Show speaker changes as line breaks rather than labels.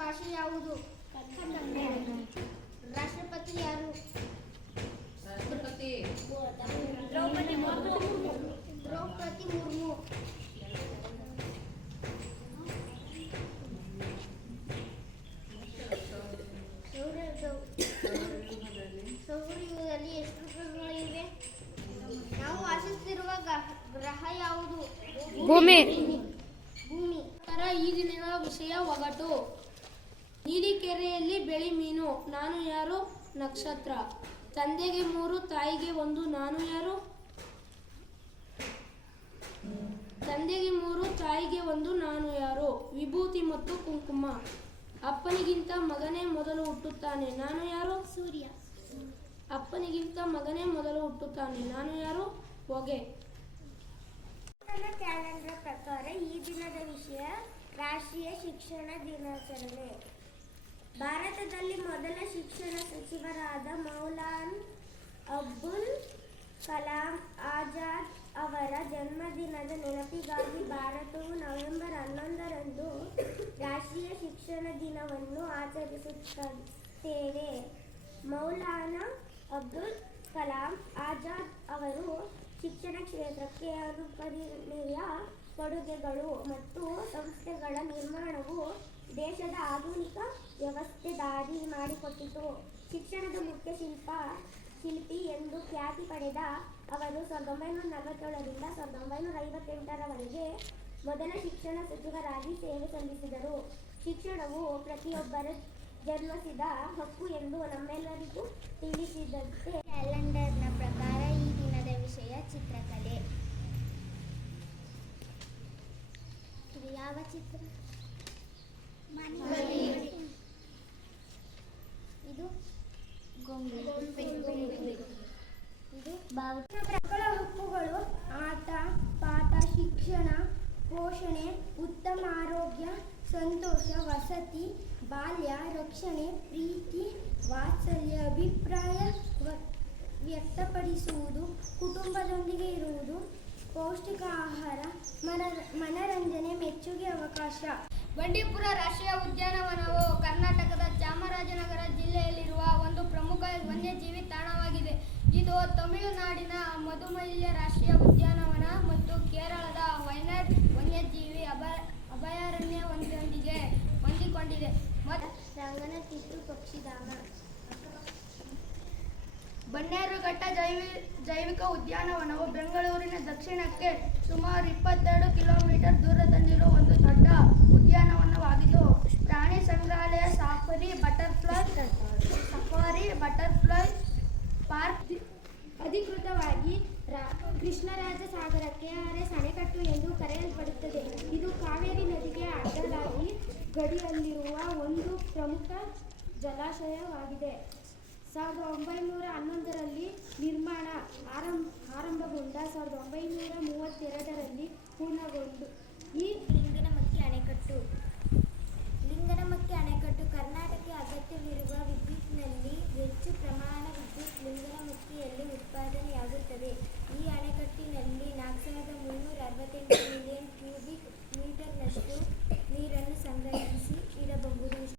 ಭಾಷೆ ಯಾವುದು? ರಾಷ್ಟ್ರಪತಿ ಯಾರು?
ರಾಷ್ಟ್ರಪತಿ.
ದ್ರೌಪದಿ ಮುರ್ಮು. ದ್ರೌಪದಿ ಮುರ್ಮು. ಸೌರವ್ಯೂಹದಲ್ಲಿ ಎಷ್ಟು ಗ್ರಹಗಳಿವೆ? ನಾವು ವಾಸಿಸುತ್ತಿರುವ ಗ್ರಹ ಯಾವುದು?
ಭೂಮಿ
ತರ ಈ ದಿನದ ವಿಷಯ ಒಗಟು ನೀಲಿಕೆರೆಯಲ್ಲಿ ಬೆಳಿ ಮೀನು ನಾನು ಯಾರು? ನಕ್ಷತ್ರ. ತಂದೆಗೆ ಮೂರು ತಾಯಿಗೆ ಒಂದು ನಾನು ಯಾರು? ತಂದೆಗೆ ಮೂರು ತಾಯಿಗೆ ಒಂದು ನಾನು ಯಾರು? ವಿಭೂತಿ ಮತ್ತು ಕುಂಕುಮ. ಅಪ್ಪನಿಗಿಂತ ಮಗನೇ ಮೊದಲು ಹುಟ್ಟುತ್ತಾನೆ ನಾನು ಯಾರು?
ಸೂರ್ಯ.
ಅಪ್ಪನಿಗಿಂತ ಮಗನೇ ಮೊದಲು ಹುಟ್ಟುತ್ತಾನೆ ನಾನು ಯಾರು? ಹೊಗೆ.
ಕ್ಯಾಲೆಂಡರ್ ಪ್ರಕಾರ ಈ ದಿನದ ವಿಷಯ ರಾಷ್ಟ್ರೀಯ ಶಿಕ್ಷಣ ದಿನಾಚರಣೆ. ಭಾರತದಲ್ಲಿ ಮೊದಲ ಶಿಕ್ಷಣ ಸಚಿವರಾದ ಮೌಲಾನ್ ಅಬ್ದುಲ್ ಕಲಾಂ ಆಜಾದ್ ಅವರ ಜನ್ಮದಿನದ ನೆನಪಿಗಾಗಿ ಭಾರತವು ನವೆಂಬರ್ ಹನ್ನೊಂದರಂದು ರಾಷ್ಟ್ರೀಯ ಶಿಕ್ಷಣ ದಿನವನ್ನು ಆಚರಿಸುತ್ತೇವೆ. ಮೌಲಾನ ಅಬ್ದುಲ್ ಕಲಾಂ ಆಜಾದ್ ಅವರು ಶಿಕ್ಷಣ ಕ್ಷೇತ್ರಕ್ಕೆ ಅನುಕರಣೀಯ ಕೊಡುಗೆಗಳು ಮತ್ತು ಸಂಸ್ಥೆಗಳ ನಿರ್ಮಾಣವು ದೇಶದ ಆಧುನಿಕ ವ್ಯವಸ್ಥೆ ದಾರಿ ಮಾಡಿಕೊಟ್ಟಿತು. ಶಿಕ್ಷಣದ ಮುಖ್ಯ ಶಿಲ್ಪ, ಶಿಲ್ಪಿ ಎಂದು ಖ್ಯಾತಿ ಪಡೆದ ಅವರು ಸಾವಿರದ ಒಂಬೈನೂರ ನಲವತ್ತೇಳರಿಂದ ಸಾವಿರದ ಒಂಬೈನೂರ ಐವತ್ತೆಂಟರವರೆಗೆ ಮೊದಲ ಶಿಕ್ಷಣ ಸಚಿವರಾಗಿ ಸೇವೆ ಸಲ್ಲಿಸಿದರು. ಶಿಕ್ಷಣವು ಪ್ರತಿಯೊಬ್ಬರ ಜನ್ಮಿಸಿದ ಹಕ್ಕು ಎಂದು ನಮ್ಮೆಲ್ಲರಿಗೂ ತಿಳಿಸಿದಂತೆ ಕ್ಯಾಲೆಂಡರ್ನ ಪ್ರಕಾರ ಈ ದಿನದ ವಿಷಯ ಚಿತ್ರಕಲೆ. ಯಾವ ಚಿತ್ರ? ಇದು ಇದು ಮಕ್ಕಳ ಹಕ್ಕುಗಳು, ಆಟ, ಪಾಠ, ಶಿಕ್ಷಣ, ಪೋಷಣೆ, ಉತ್ತಮ ಆರೋಗ್ಯ, ಸಂತೋಷ, ವಸತಿ, ಬಾಲ್ಯ, ರಕ್ಷಣೆ, ಪ್ರೀತಿ, ವಾತ್ಸಲ್ಯ, ಅಭಿಪ್ರಾಯ ವ್ಯಕ್ತಪಡಿಸುವುದು, ಕುಟುಂಬದೊಂದಿಗೆ ಇರುವುದು, ಪೌಷ್ಟಿಕ ಆಹಾರ ಮನ ಮನರಂಜನೆ, ಮೆಚ್ಚುಗೆ, ಅವಕಾಶ.
ಬಂಡೀಪುರ ರಾಷ್ಟ್ರೀಯ ಉದ್ಯಾನವನವು ಕರ್ನಾಟಕದ ಚಾಮರಾಜನಗರ ಜಿಲ್ಲೆಯಲ್ಲಿರುವ ಒಂದು ಪ್ರಮುಖ ವನ್ಯಜೀವಿ ತಾಣವಾಗಿದೆ. ಇದು ತಮಿಳುನಾಡಿನ ಮಧುಮೈಲ್ಯ ರಾಷ್ಟ್ರೀಯ ಉದ್ಯಾನವನ ಮತ್ತು ಕೇರಳದ ವೈನಾಡ್ ವನ್ಯಜೀವಿ ಅಭ ಅಭಯಾರಣ್ಯ ಒಂದೊಂದಿಗೆ ಹೊಂದಿಕೊಂಡಿದೆ. ಮತ್ತು
ಪಕ್ಷಿಧಾಮ
ಬನ್ನೇರುಘಟ್ಟ ಜೈವಿ ಜೈವಿಕ ಉದ್ಯಾನವನವು ಬೆಂಗಳೂರಿನ ದಕ್ಷಿಣಕ್ಕೆ ಸುಮಾರು ಇಪ್ಪತ್ತೆರಡು ಕಿಲೋಮೀಟರ್ ದೂರದಲ್ಲಿರುವ
ಕೃಷ್ಣರಾಜ ಸಾಗರಕ್ಕೆ ಆರ್ಎಸ್ ಅಣೆಕಟ್ಟು ಎಂದು ಕರೆಯಲ್ಪಡುತ್ತದೆ. ಇದು ಕಾವೇರಿ ನದಿಗೆ ಅಡ್ಡಲಾಗಿ ಗಡಿಯಲ್ಲಿರುವ ಒಂದು ಪ್ರಮುಖ ಜಲಾಶಯವಾಗಿದೆ. ಸಾವಿರದ ಒಂಬೈನೂರ ಹನ್ನೊಂದರಲ್ಲಿ ನಿರ್ಮಾಣ ಆರಂಭ, ಆರಂಭಗೊಂಡ ಸಾವಿರದ ಒಂಬೈನೂರ ಮೂವತ್ತೆರಡರಲ್ಲಿ ಪೂರ್ಣಗೊಂಡು